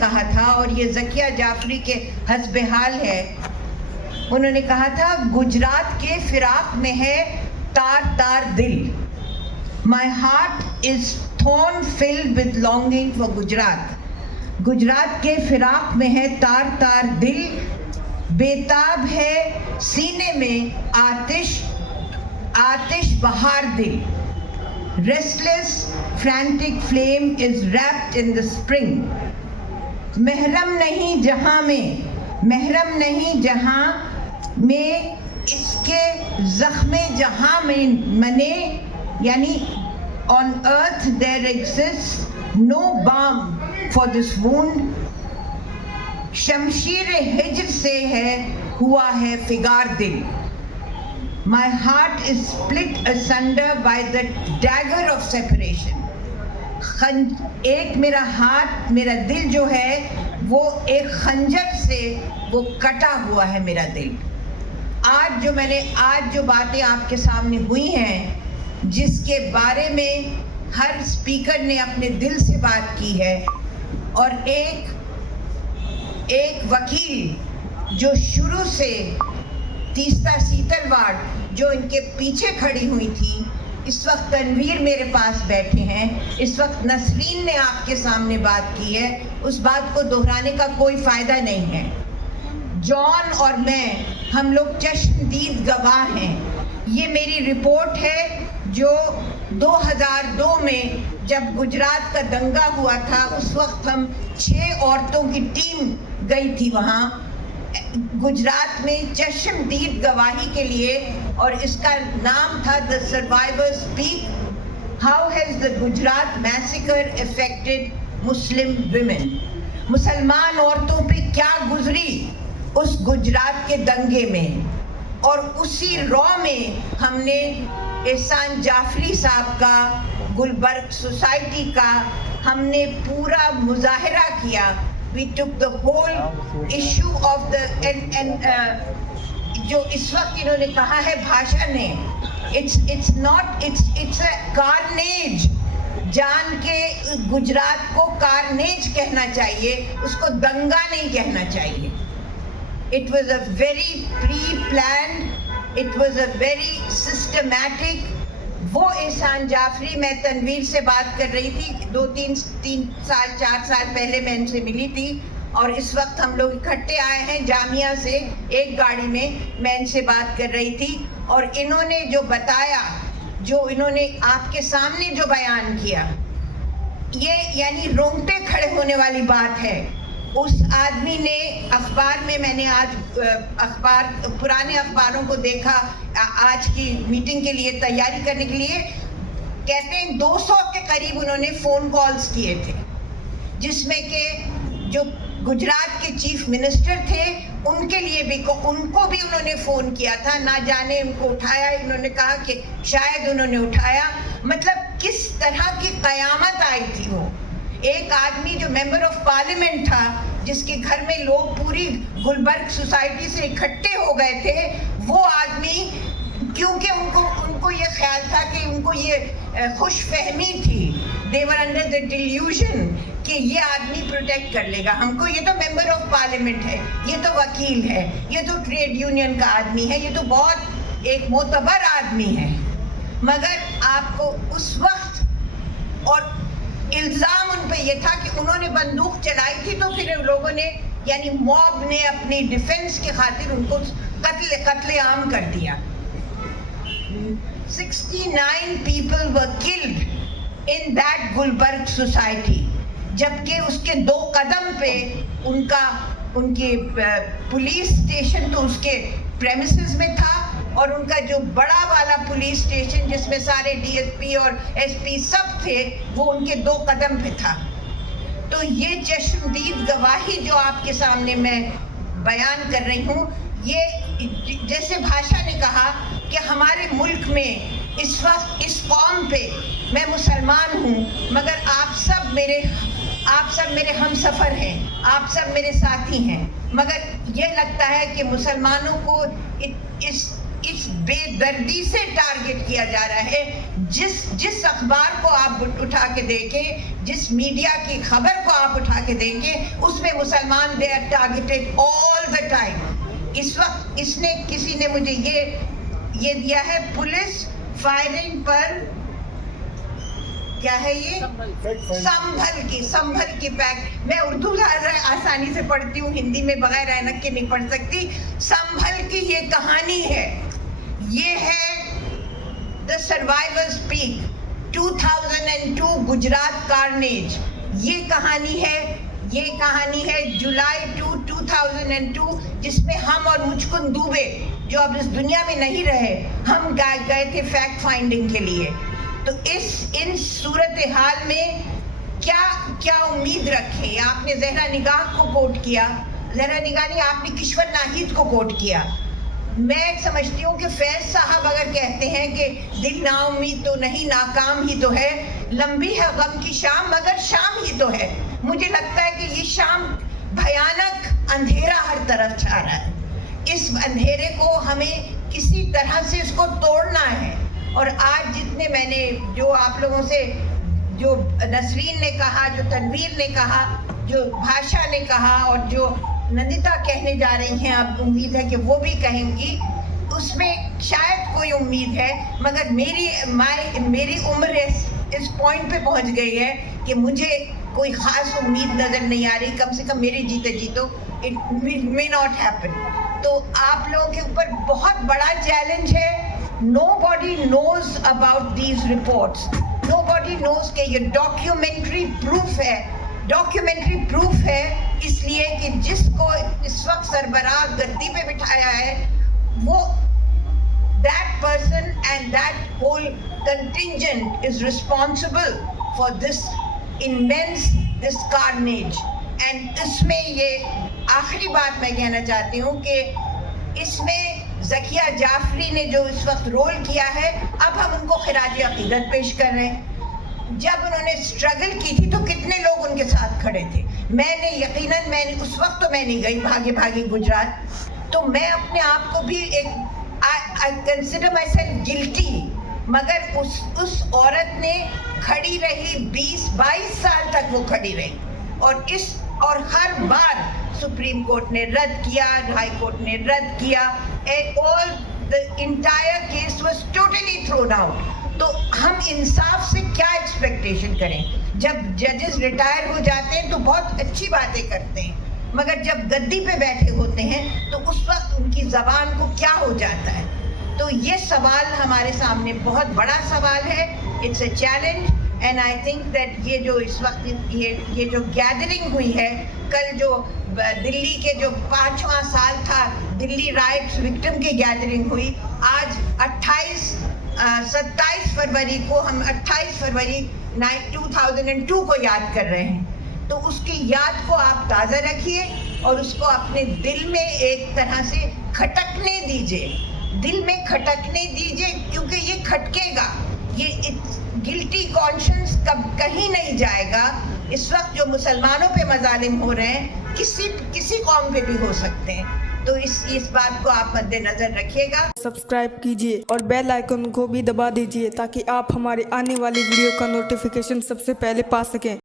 کہا تھا, اور یہ ذکیہ جعفری کے حسب حال ہے, انہوں نے کہا تھا گجرات کے فراق میں ہے تار تار دل. My heart is torn filled with longing for Gujarat. Gujarat کے فراق میں ہے تار تار دل, بیتاب ہے سینے میں آتش آتش بہار دل. Restless, frantic flame is wrapped in the spring. محرم نہیں جہاں میں, محرم نہیں جہاں میں, اس کے زخم جہاں میں منے, یعنی on earth there exists no balm for this wound. شمشیر ہجر سے ہے ہوا ہے فگار دل. My heart is split asunder by the dagger of separation. ایک میرا ہاتھ, میرا دل جو ہے وہ ایک خنجر سے وہ کٹا ہوا ہے میرا دل. آج جو باتیں آپ کے سامنے ہوئی ہیں, جس کے بارے میں ہر اسپیکر نے اپنے دل سے بات کی ہے, اور ایک وکیل جو شروع سے تیستا سیتل وارڈ جو ان کے پیچھے کھڑی ہوئی تھی, اس وقت تنویر میرے پاس بیٹھے ہیں, اس وقت نسرین نے آپ کے سامنے بات کی ہے, اس بات کو دہرانے کا کوئی فائدہ نہیں ہے. جان اور میں, ہم لوگ چشمدید گواہ ہیں. یہ میری رپورٹ ہے جو 2002 میں جب گجرات کا دنگا ہوا تھا, اس وقت ہم 6 عورتوں کی ٹیم گئی تھی وہاں گجرات میں چشمدید گواہی کے لیے, اور اس کا نام تھا The Survivors Speak. How has the Gujarat massacre affected Muslim women? مسلمان عورتوں پہ کیا گزری اس گجرات کے دنگے میں. اور اسی رو میں ہم نے احسان جعفری صاحب کا, گلبرگ سوسائٹی کا ہم نے پورا مظاہرہ کیا. We took the whole issue of the جو اس وقت انہوں نے کہا ہے بھاشا نے, it's a carnage. جان کے گجرات کو کارنیج کہنا چاہیے, اس کو دنگا نہیں کہنا چاہیے. It was a very pre-planned, it was a very systematic. وہ احسان جعفری, میں تنویر سے بات کر رہی تھی 4 سال پہلے میں ان سے ملی تھی, اور اس وقت ہم لوگ اکٹھے آئے ہیں جامعہ سے ایک گاڑی میں ان سے بات کر رہی تھی, اور انہوں نے جو بتایا, جو انہوں نے آپ کے سامنے جو بیان کیا, یہ یعنی رونگٹے کھڑے ہونے والی بات ہے. اس آدمی نے اخبار میں نے آج پرانے اخباروں کو دیکھا آج کی میٹنگ کے لیے تیاری کرنے کے لیے, کہتے ہیں 200 کے قریب انہوں نے فون کالز کیے تھے, جس میں کہ جو گجرات کے چیف منسٹر تھے ان کے لیے بھی, ان کو بھی انہوں نے فون کیا تھا, نہ جانے ان کو اٹھایا, انہوں نے کہا کہ شاید انہوں نے اٹھایا. مطلب کس طرح کی قیامت آئی تھی. وہ ایک آدمی جو ممبر آف پارلیمنٹ تھا, جس کے گھر میں لوگ پوری گلبرگ سوسائٹی سے اکٹھے ہو گئے تھے, وہ آدمی, کیونکہ ان کو یہ خیال تھا کہ ان کو یہ خوش فہمی تھی, they were under the delusion کہ یہ آدمی پروٹیکٹ کر لے گا ہم کو, یہ تو ممبر آف پارلیمنٹ ہے, یہ تو وکیل ہے, یہ تو ٹریڈ یونین کا آدمی ہے, یہ تو بہت ایک معتبر آدمی ہے. مگر آپ کو اس وقت, اور الزام ان پہ یہ تھا کہ انہوں نے بندوق چلائی تھی, تو پھر لوگوں نے یعنی موب نے اپنی ڈیفنس کی خاطر ان کو قتل عام کر دیا. 69 people were killed in that Gulbarg society, جبکہ اس کے 2 قدم پہ ان کے پولیس اسٹیشن تو اس کے پریمیسز میں تھا, اور ان کا جو بڑا والا پولیس اسٹیشن جس میں سارے ڈی ایس پی اور ایس پی سب تھے, وہ ان کے 2 قدم پہ تھا. تو یہ چشمدید گواہی جو آپ کے سامنے میں بیان کر رہی ہوں, یہ جیسے بھاشا نے کہا کہ ہمارے ملک میں اس وقت اس قوم پہ, میں مسلمان ہوں مگر آپ سب میرے ہم سفر ہیں, آپ سب میرے ساتھی ہیں, مگر یہ لگتا ہے کہ مسلمانوں کو اس اس بے دردی سے ٹارگٹ کیا جا رہا ہے. جس اخبار کو آپ اٹھا کے دیکھیں, جس میڈیا کی خبر کو آپ اٹھا کے دیکھیں, اس میں مسلمان they are targeted all the time. اس وقت اس نے کسی نے مجھے یہ دیا ہے, پولیس فائرنگ پر کیا ہے یہ سنبھل کی پیک. میں اردو آسانی سے پڑھتی ہوں, ہندی میں بغیر اینک کے نہیں پڑھ سکتی. سنبھل کی یہ کہانی ہے, یہ ہے دا سروائیورز پیک 2002 گجرات کارنیج. یہ کہانی ہے جولائی 2002, جس میں ہم اور مچکن دوبے جو اب اس دنیا میں نہیں رہے, ہم گئے تھے فیکٹ فائنڈنگ کے لیے. تو ان صورتحال میں کیا امید رکھیں. آپ نے زہرا نگاہ کو کوٹ کیا, زہرا نگاہ نہیں, آپ نے کشور ناہید کو کوٹ کیا. میں سمجھتی ہوں کہ فیض صاحب اگر کہتے ہیں کہ دل نا امید تو نہیں, ناکام ہی تو ہے, لمبی ہے غم کی شام مگر شام ہی تو ہے. مجھے لگتا ہے کہ یہ شام بھیانک اندھیرا ہر طرف چھا رہا ہے. اس اندھیرے کو ہمیں کسی طرح سے اس کو توڑنا ہے. اور آج جتنے میں نے جو آپ لوگوں سے, جو نسرین نے کہا, جو تنویر نے کہا, جو بھاشا نے کہا, اور جو نندتا کہنے جا رہی ہیں, اب امید ہے کہ وہ بھی کہیں گی, اس میں شاید کوئی امید ہے, مگر میری عمر اس پوائنٹ پہ پہنچ گئی ہے کہ مجھے کوئی خاص امید نظر نہیں آ رہی, کم سے کم میری جیتے جی تو اٹ may not happen. تو آپ لوگوں کے اوپر بہت بڑا چیلنج ہے. Nobody knows about these reports. Nobody knows کہ یہ ڈاکیومنٹری پروف ہے, اس لیے کہ جس کو اس وقت سربراہ گدی پہ بٹھایا ہے, وہ that person and that whole contingent is responsible for this carnage. And اس میں یہ آخری بات میں کہنا چاہتی ہوں کہ اس میں ذکیہ جعفری نے جو اس وقت رول کیا ہے, اب ہم ان کو خراج عقیدت پیش کر رہے ہیں. جب انہوں نے اسٹرگل کی تھی تو کتنے لوگ ان کے ساتھ کھڑے تھے. میں نے یقیناً اس وقت تو میں نہیں گئی بھاگے گجرات, تو میں اپنے آپ کو بھی I consider myself guilty, مگر اس عورت نے کھڑی رہی, 20-22 سال تک وہ کھڑی رہی, اور ہر بار سپریم کورٹ نے رد کیا, ہائی کورٹ نے رد کیا, the entire case was totally thrown out. تو ہم انصاف سے کیا ایکسپیکٹیشن کریں؟ جب ججز ریٹائر ہو جاتے ہیں تو بہت اچھی باتیں کرتے ہیں, مگر جب گدی پہ بیٹھے ہوتے ہیں تو اس وقت ان کی زبان کو کیا ہو جاتا ہے. تو یہ سوال ہمارے سامنے بہت بڑا سوال ہے. It's a challenge, and I think that یہ جو اس وقت یہ جو گیدرنگ ہوئی ہے, کل جو دلی کے جو 5واں سال تھا دلی رائٹس وکٹم کی گیدرنگ ہوئی, آج 27 فروری کو ہم 28 فروری 2002 کو یاد کر رہے ہیں. تو اس کی یاد کو آپ تازہ رکھیے اور اس کو اپنے دل میں ایک طرح سے کھٹکنے دیجئے, دل میں کھٹکنے دیجئے, کیونکہ یہ کھٹکے گا. یہ گلٹی کانشنس کہیں نہیں جائے گا. اس وقت جو مسلمانوں پہ مظالم ہو رہے ہیں کسی قوم پہ بھی ہو سکتے ہیں. تو اس بات کو آپ مد نظر رکھیے گا. سبسکرائب کیجئے اور بیل آئیکن کو بھی دبا دیجئے تاکہ آپ ہمارے آنے والی ویڈیو کا نوٹیفیکیشن سب سے پہلے پا سکیں.